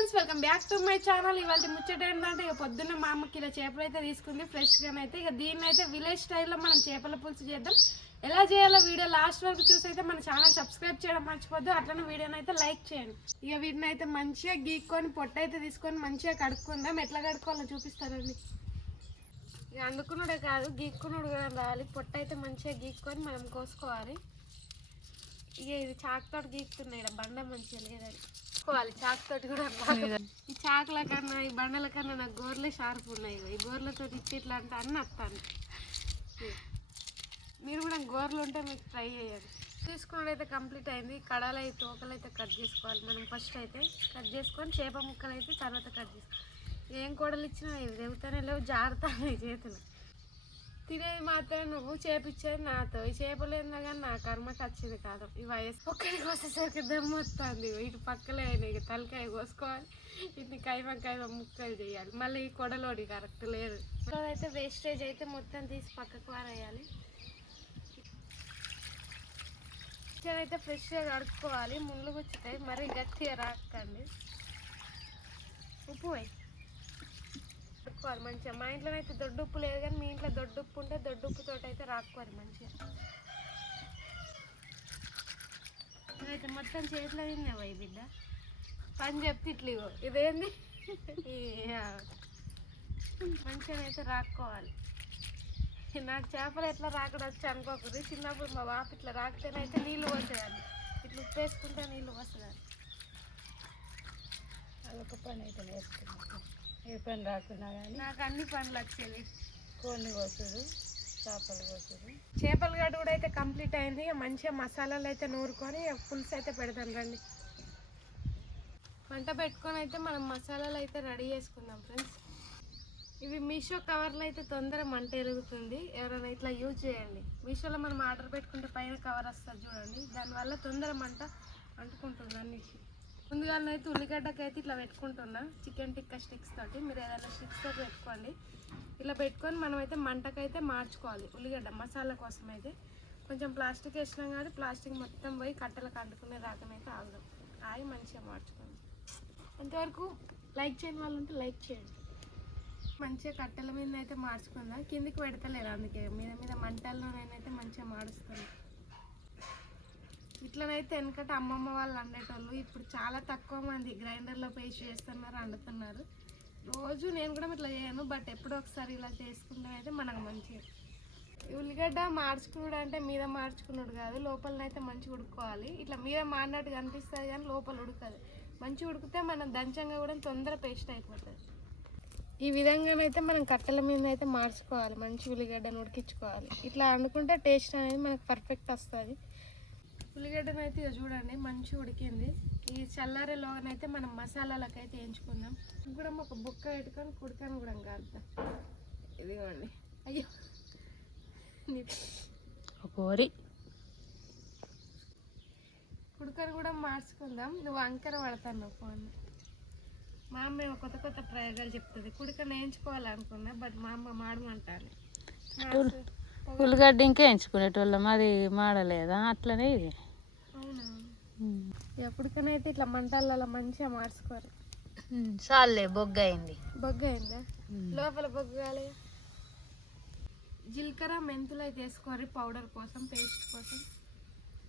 Friends welcome back to my channel. ఇవాళ ముచ్చట ఏంటంటే ఇక పొద్దున్న మా అమ్మకి ఇలా చేపలు అయితే తీసుకుంది ఫ్రెష్గా అయితే ఇక దీన్ని అయితే విలేజ్ స్టైల్లో మనం చేపల పులుసు చేద్దాం. ఎలా చేయాలో వీడియో లాస్ట్ వరకు చూసి అయితే మన ఛానల్ సబ్స్క్రైబ్ చేయడం మర్చిపోద్దు. అట్లనే వీడియోని అయితే లైక్ చేయండి. ఇక వీటిని అయితే మంచిగా గీక్కొని పొట్ట అయితే తీసుకొని మంచిగా కడుక్కుందాం. ఎట్లా కడుక్కోవాలో చూపిస్తారండి. ఇక అందుకున్నాడే కాదు గీక్కున్నాడు కూడా రావాలి. పొట్ట అయితే మంచిగా గీక్కొని మనం కోసుకోవాలి. ఇక ఇది చాకుతోటి గీక్కున్నాయి ఈడ బండ మంచిగా లేదని కోవాలి చాకుతోటి కూడా రాదు. ఈ చాకుల కన్నా ఈ బండల కన్నా నాకు గోర్లే షార్ప్ ఉన్నాయి. ఈ గోర్లతో ఇచ్చి ఇట్లా అంటే అన్నీ వస్తాను మీరు కూడా గోర్లు ఉంటే మీకు ట్రై చేయండి. తీసుకున్నది అయితే కంప్లీట్ అయింది. కడాలు అయితే తోకలు అయితే కట్ చేసుకోవాలి. మనం ఫస్ట్ అయితే కట్ చేసుకొని చేప ముక్కలు అయితే తర్వాత కట్ చేసుకోవాలి. ఏం కూడలు ఇచ్చినా ఇవి తెగుతానే లేవు జారుతాయి చేతులు. తినేది మాత్రం నువ్వు చేపించేది నాతో. ఈ చేపలు కానీ నా కర్మకి వచ్చేది కాదు. ఈ వయసు ఒక్కడి కోసేసరికి దమ్ము వస్తుంది ఇటు పక్కలే అయినాయి ఇక తలకాయ కోసుకోవాలి. ఇటు కైమ కైమ ముక్కలు చేయాలి. మళ్ళీ ఈ కొడలోడి కరెక్ట్ లేదు. అయితే వేస్టేజ్ అయితే మొత్తం తీసి పక్కకు వారేయాలి చికెన్ అయితే ఫ్రెష్గా కడుక్కోవాలి. ముళ్ళు గుచ్చుతాయి. మరీ గట్టిగా రాకండి. ఉప్పు వేయి. రాక్కోవాలి మంచిగా. మా ఇంట్లో అయితే దొడ్డు ఉప్పు లేదు కానీ మీ ఇంట్లో దొడ్డు ఉప్పు ఉంటే దొడ్డు ఉప్పుతో అయితే రాక్కోవాలి మంచిగా. ఇదైతే మొత్తం చేతిలో తిన్నావా ఈ బిడ్డ? పని చెప్తే ఇట్లా ఇగో. ఇదేంది? ఈ, మంచిగా అయితే రాక్కోవాలి. నాకు చేపలు ఎట్లా రాకడం వచ్చి అనుకోకూడదు. చిన్నప్పుడు మా బాప ఇట్లా రాకితేనైతే నీళ్ళు పోసేదాన్ని. ఇట్లా ఉప్పు వేసుకుంటే నీళ్ళు పోసేదాన్ని. అదొక పని అయితే నేర్చుకున్నాను. ఏ పని రాకున్నా కానీ నాకు అన్ని పనులు వచ్చేవి. కోడిని కోసుడు చేపలు కోసుడు. చేపల గడ్డ కూడా అయితే కంప్లీట్ అయింది. మంచిగా మసాలాలు అయితే నూరుకొని పులుసు అయితే పెడతాను రండి. వంట పెట్టుకొని అయితే మనం మసాలాలు అయితే రెడీ చేసుకుందాం ఫ్రెండ్స్. ఇవి మీషో కవర్లో అయితే తొందర మంట ఎరుగుతుంది. ఎవరైనా ఇట్లా యూజ్ చేయండి. మీషోలో మనం ఆర్డర్ పెట్టుకుంటే పైన కవర్ వస్తుంది చూడండి. దానివల్ల తొందర మంట అంటుకుంటుంది అన్నిటి ముందుగానైతే అయితే ఉల్లిగడ్డకి అయితే ఇట్లా పెట్టుకుంటున్నా. చికెన్ టిక్కా స్టిక్స్ తోటి. మీరు ఏదైనా స్టిక్స్ తోటి పెట్టుకోండి. ఇలా పెట్టుకొని మనమైతే మంటకైతే మార్చుకోవాలి. ఉల్లిగడ్డ మసాలా కోసం అయితే కొంచెం ప్లాస్టిక్ వేసినాం కానీ ప్లాస్టిక్ మొత్తం పోయి కట్టెలకు అంటుకునే దాకానైతే ఆగుదాం. ఆగి మంచిగా మార్చుకోండి. అంతవరకు లైక్ చేయని వాళ్ళు ఉంటే లైక్ చేయండి. మంచిగా కట్టెల మీద అయితే మార్చుకుందాం. కిందికి పెడతలేరు అందుకే. మీద మీద మంటల్లోనైతే మంచిగా మాడుస్తుంది ఇట్లనైతే వెనకట అమ్మమ్మ వాళ్ళు వండేటోళ్ళు ఇప్పుడు చాలా తక్కువ మంది గ్రైండర్లో పేస్ట్ చేస్తున్నారు వండుతున్నారు రోజు నేను కూడా ఇట్లా చేయను బట్ ఎప్పుడో ఒకసారి ఇలా చేసుకుంటే అయితే మనకు మంచిగా ఉల్లిగడ్డ మార్చుకున్నాడు అంటే మీద మార్చుకున్నాడు కాదు లోపలనైతే మంచిగా ఉడుకోవాలి ఇట్లా మీద మాడినట్టు కనిపిస్తుంది కానీ లోపల ఉడకదు. మంచిగా ఉడికితే మనం దంచంగా కూడా తొందర పేస్ట్ అయిపోతుంది. ఈ విధంగానైతే మనం కట్టెల మీద అయితే మార్చుకోవాలి మంచి ఉల్లిగడ్డను ఉడికించుకోవాలి. ఇట్లా వండుకుంటే టేస్ట్ అనేది మనకు పర్ఫెక్ట్ వస్తుంది. ఉల్లిగడ్డను అయితే ఇక చూడండి మంచిగా ఉడికింది. ఈ చల్లారేలోగానైతే మనం మసాలాలకైతే వేయించుకుందాం. కూడా ఒక బుక్క పెట్టుకొని కుడకని కూడా కాద్దాం ఇదిగోండి. అయ్యో. కోరి కుడకని కూడా మార్చుకుందాం. నువ్వు అంకర పడతాను ఫోన్. మా అమ్మ ఏమో కొత్త కొత్త ప్రయోగాలు చెప్తుంది. కుడకని వేయించుకోవాలనుకున్నా బట్ మా అమ్మ మాడమంటాను ఉల్లిగడ్డ ఇంకా ఎంచుకునేటోళ్ళం అది మాడలేదా? అట్లనే ఇది. అవునా? ఎప్పటికైనా ఇట్లా మంటలలో మంచిగా మార్చుకోరు. చాలే బొగ్గ అయింది బొగ్గు అయిందా లోపల బొగ్గు కాలే. జీలకర్ర మెంతులు అయితే వేసుకోవాలి పౌడర్ కోసం పేస్ట్ కోసం.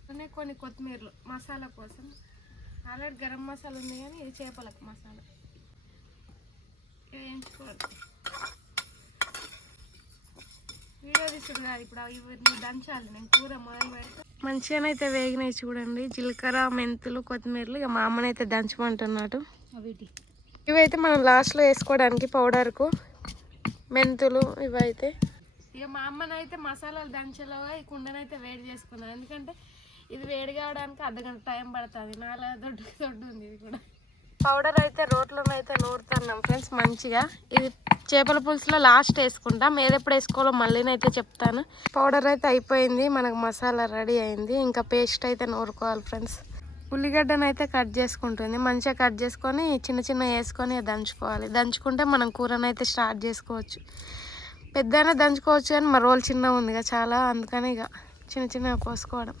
అలానే కొన్ని కొత్తిమీరలు మసాలా కోసం. ఆల్రెడీ గరం మసాలా ఉంది కానీ ఇది చేపలకు మసాలా. ఇవి వేయించుకోవాలి. వీడియో తీసుడు కాదు ఇప్పుడు ఇవన్నీ దంచాలి. నేను కూర మొదలు పెడితే. మంచిగానైతే వేగినాయి చూడండి. జీలకర్ర మెంతులు కొత్తిమీరలు. ఇక మా అమ్మనైతే దంచమంటున్నాడు. వీటి ఇవైతే మనం లాస్ట్లో వేసుకోవడానికి పౌడర్కు మెంతులు ఇవైతే. ఇక మా అమ్మనైతే మసాలాలు దంచలో ఈ కుండనైతే వేడి చేసుకున్నాను ఎందుకంటే ఇది వేడి కావడానికి అర్ధగంట టైం పడుతుంది. నాలా దొడ్డు దొడ్డు ఉంది ఇది కూడా. పౌడర్ అయితే రోట్లోనైతే నూరుతున్నాం ఫ్రెండ్స్ మంచిగా. ఇది చేపల పులుసులో లాస్ట్ వేసుకుంటాం. ఏదెప్పుడు వేసుకోవాలో మళ్ళీనైతే చెప్తాను. పౌడర్ అయితే అయిపోయింది. మనకు మసాలా రెడీ అయింది. ఇంకా పేస్ట్ అయితే నూరుకోవాలి ఫ్రెండ్స్. ఉల్లిగడ్డను అయితే కట్ చేసుకుంటుంది. మంచిగా కట్ చేసుకొని చిన్న చిన్న వేసుకొని దంచుకోవాలి. దంచుకుంటే మనం కూరను అయితే స్టార్ట్ చేసుకోవచ్చు. పెద్దనే దంచుకోవచ్చు కానీ మా రోల్ చిన్న ఉందిగా చాలా. అందుకని ఇక చిన్న చిన్నగా కోసుకోవడం.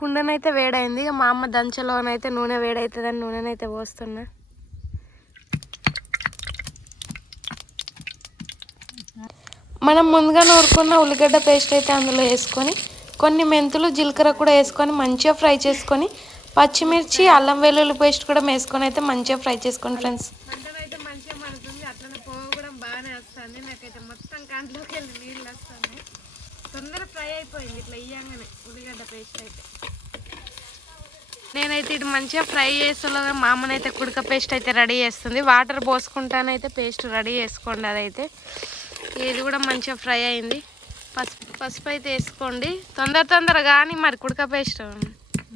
కుండనైతే వేడైంది. ఇక మా అమ్మ దంచలోనైతే నూనె వేడవుతుందని నూనెనైతే పోస్తున్నా. మనం ముందుగా నూరుకున్న ఉల్లిగడ్డ పేస్ట్ అయితే అందులో వేసుకొని కొన్ని మెంతులు జీలకర్ర కూడా వేసుకొని మంచిగా ఫ్రై చేసుకొని పచ్చిమిర్చి అల్లం వెల్లుల్లి పేస్ట్ కూడా వేసుకొని అయితే మంచిగా ఫ్రై చేసుకోండి ఫ్రెండ్స్. అయితే మంచిగా మడుతుంది అట్లనే పోగ కూడా బాగానే వస్తుంది. నాకైతే మొత్తం కంట్లోకి వెళ్ళి నీళ్ళు వస్తుంది తొందర ఫ్రై అయిపోయింది. ఇట్లా ఇయ్యంగానే ఉల్లిగడ్డ పేస్ట్ అయితే. నేనైతే ఇటు మంచిగా ఫ్రై చేసేలోగా మా అమ్మనైతే కుడక పేస్ట్ అయితే రెడీ చేస్తుంది. వాటర్ పోసుకుంటానైతే పేస్ట్ రెడీ చేసుకోండి అదైతే. ఇది కూడా మంచిగా ఫ్రై అయింది. పసుపు పసుపు అయితే వేసుకోండి. తొందర తొందర కానీ మరి కుడక పేస్ట్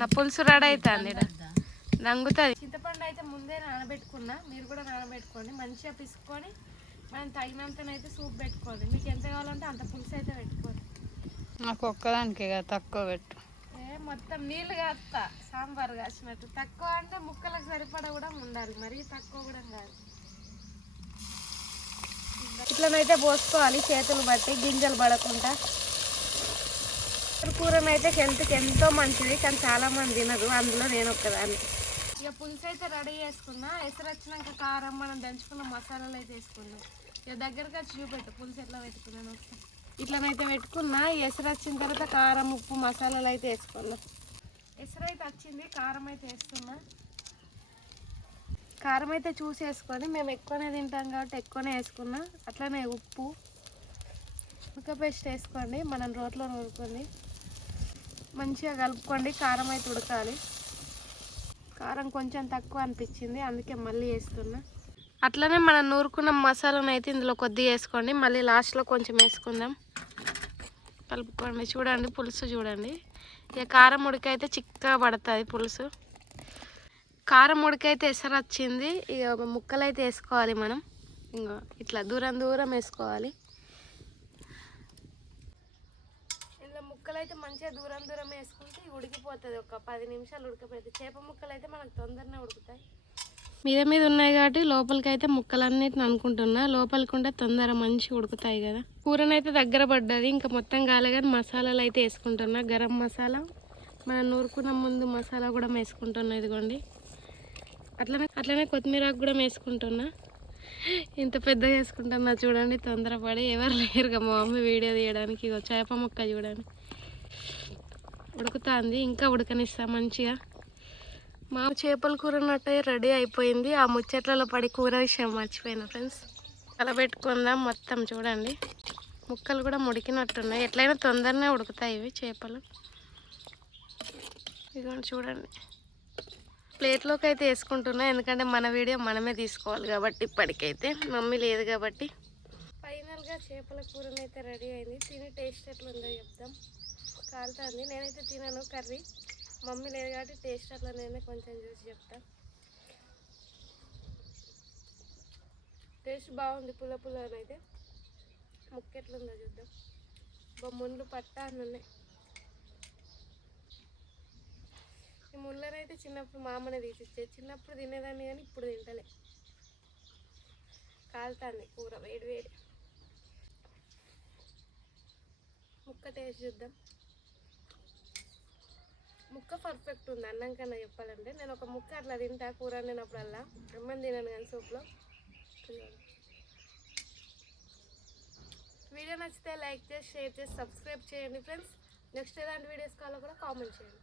నా పులుసు రెడీ అవుతుంది రంగుతుంది చింతపండు అయితే ముందే నానబెట్టుకున్నా. మీరు కూడా నానబెట్టుకోండి. మంచిగా పిసుకొని మనం తగినంతనైతే సూప్ పెట్టుకోండి. మీకు ఎంత కావాలంటే అంత పులుసు అయితే పెట్టుకోండి. నాకు ఒక్కదానికి కదా తక్కువ పెట్టు. ఏ మొత్తం నీళ్ళు కాస్తా. సాంబార్ కాసినట్టు. తక్కువ అంటే ముక్కలకు సరిపడా కూడా ఉండాలి. మరి తక్కువ కూడా కాదు. ఇట్లనైతే పోసుకోవాలి చేతులు బట్టి గింజలు పడకుండా. కూరనైతే హెల్త్కి ఎంతో మంచిది కానీ చాలామంది తినదు అందులో నేను ఒక్కదాన్ని. ఇక పులుసు అయితే రెడీ చేసుకున్నా. ఎసరు వచ్చినాక కారం మనం దంచుకున్న మసాలాలు అయితే వేసుకున్నాం. ఇక దగ్గరకు వచ్చి చూపెట్టు పులుసు ఎట్లా పెట్టుకున్నాను ఒకసారి. ఇట్లనైతే పెట్టుకున్నా. ఎసరు వచ్చిన తర్వాత కారం ఉప్పు మసాలాలు అయితే వేసుకున్నాం. ఎసరు అయితే వచ్చింది కారం అయితే వేస్తున్నా. కారం అయితే చూసి వేసుకొని మేము ఎక్కువనే తింటాం కాబట్టి ఎక్కువనే వేసుకున్నా. అట్లనే ఉప్పు ఉడక పేస్ట్ వేసుకోండి మనం రోట్లో నూరుకొని. మంచిగా కలుపుకోండి కారం అయితే ఉడకాలి. కారం కొంచెం తక్కువ అనిపించింది అందుకే మళ్ళీ వేస్తున్నా. అట్లనే మనం నూరుకున్న మసాలాను అయితే ఇందులో కొద్దిగా వేసుకోండి. మళ్ళీ లాస్ట్లో కొంచెం వేసుకుందాం. కలుపుకోండి. చూడండి పులుసు చూడండి. ఇక కారం ఉడికైతే చిక్కగా పడుతుంది పులుసు. కారం ఉడికైతే ఎసరు వచ్చింది ఇక ముక్కలు అయితే వేసుకోవాలి మనం. ఇంకో ఇట్లా దూరం దూరం వేసుకోవాలి. ఇందులో ముక్కలు అయితే మంచిగా దూరం దూరం వేసుకుంటే ఉడికిపోతుంది. ఒక పది నిమిషాలు ఉడకపోతే చేప ముక్కలు అయితే మనకు తొందరనే ఉడుకుతాయి. మీద మీద ఉన్నాయి కాబట్టి లోపలికి అయితే ముక్కలన్నిటిని అనుకుంటున్నా. లోపలికి ఉంటే తొందర మంచి ఉడుకుతాయి కదా. కూరనైతే దగ్గర పడ్డది. ఇంకా మొత్తం కాలేగాని మసాలాలు అయితే వేసుకుంటున్నా. గరం మసాలా. మనం నూరుకున్న ముందు మసాలా కూడా వేసుకుంటున్నా ఇదిగోండి. అట్లనే అట్లనే కొత్తిమీర ఆకు కూడా వేసుకుంటున్నా. ఇంత పెద్దగా వేసుకుంటున్నా చూడండి తొందరపడి ఎవరు లేరుగా మా మమ్మీ వీడియో తీయడానికి ఇగో చేప ముక్క చూడండి. ఉడుకుతుంది ఇంకా ఉడకనిస్తా మంచిగా. మా చేపల కూర ఉన్నట్టే రెడీ అయిపోయింది. ఆ ముచ్చట్లలో పడి కూర విషయం మర్చిపోయినా ఫ్రెండ్స్. అలా పెట్టుకుందాం మొత్తం చూడండి. ముక్కలు కూడా ముడికినట్టున్నాయి. ఎట్లయినా తొందరనే ఉడుకుతాయి ఇవి చేపలు. ఇదిగోండి చూడండి. ప్లేట్లోకి అయితే వేసుకుంటున్నా. ఎందుకంటే మన వీడియో మనమే తీసుకోవాలి కాబట్టి ఇప్పటికైతే మమ్మీ లేదు కాబట్టి. ఫైనల్గా చేపల కూరని అయితే రెడీ అయింది. తిని టేస్ట్ ఎట్లా ఉందో చెప్తాం కాలుతుంది. నేనైతే తినను కర్రీ. మమ్మీ లేదు కాబట్టి టేస్ట్ అట్లా నేనే కొంచెం చూసి చెప్తాను టేస్ట్ బాగుంది పుల్ల పుల్లనైతే. అయితే ముక్కెట్లుందో చూద్దాం. ముందు పట్టా అని ఉన్నాయి ఈ ముళ్ళనైతే చిన్నప్పుడు మా అమ్మనే తీసిచ్చే చిన్నప్పుడు తినేదాన్ని కానీ ఇప్పుడు తింటలే. కాలుతుంది కూర వేడి వేడి. ముక్క టేస్ట్ చూద్దాం. ముక్క పర్ఫెక్ట్ ఉంది అన్నం కన్నా చెప్పాలంటే. నేను ఒక ముక్క అట్లా తింటా కూర తినప్పుడల్లా అమ్మని తినను కానీ సూప్లో. వీడియో నచ్చితే లైక్ చేసి షేర్ చేసి సబ్స్క్రైబ్ చేయండి ఫ్రెండ్స్. నెక్స్ట్ ఎలాంటి వీడియోస్ కావాలో కూడా కామెంట్ చేయండి.